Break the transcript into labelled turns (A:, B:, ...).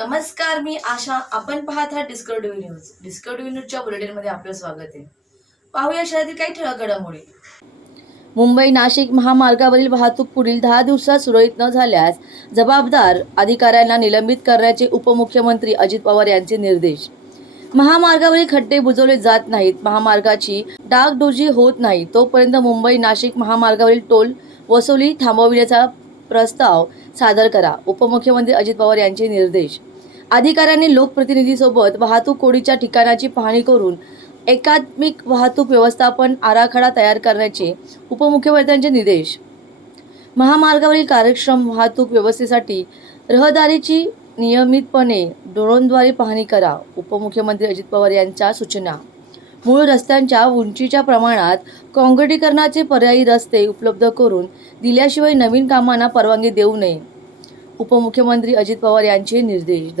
A: नमस्कार मी आशा. आपण पाहत आहात डिस्कवरी न्यूज डिस्कवरी न्यूजच्या बुलेटिनमध्ये आपलं स्वागत आहे. पाहूया शहरातील काही ठळक घडामोडी. मुंबई नाशिक महामार्गावरील वाहतूक पुढील दहा दिवसात सुरळीत न झाल्यास जबाबदार अधिकाऱ्यांना निलंबित करण्याचे उपमुख्यमंत्री अजित पवार यांचे निर्देश. महामार्गावरील खड्डे बुजवले जात नाहीत महामार्गाची डागडुजी होत नाही. तोपर्यंत मुंबई नाशिक महामार्गावरील टोल वसुली थांबविण्याचा प्रस्ताव सादर करा उपमुख्यमंत्री अजित पवार यांचे निर्देश. अधिकाऱ्यांनी लोकप्रतिनिधीसोबत वाहतूक कोडीच्या ठिकाणाची पाहणी करून एकात्मिक वाहतूक व्यवस्थापन आराखडा तयार करण्याचे उपमुख्यमंत्र्यांचे निर्देश. महामार्गावरील कार्यक्षम वाहतूक व्यवस्थेसाठी रहदारीची नियमितपणे ड्रोनद्वारे पाहणी करा उपमुख्यमंत्री अजित पवार यांच्या सूचना. मूळ रस्त्यांच्या उंचीच्या प्रमाणात काँक्रिटीकरणाचे पर्यायी रस्ते उपलब्ध करून दिल्याशिवाय नवीन कामांना परवानगी देऊ नये उपमुख्यमंत्री अजित पवार यांचे निर्देश.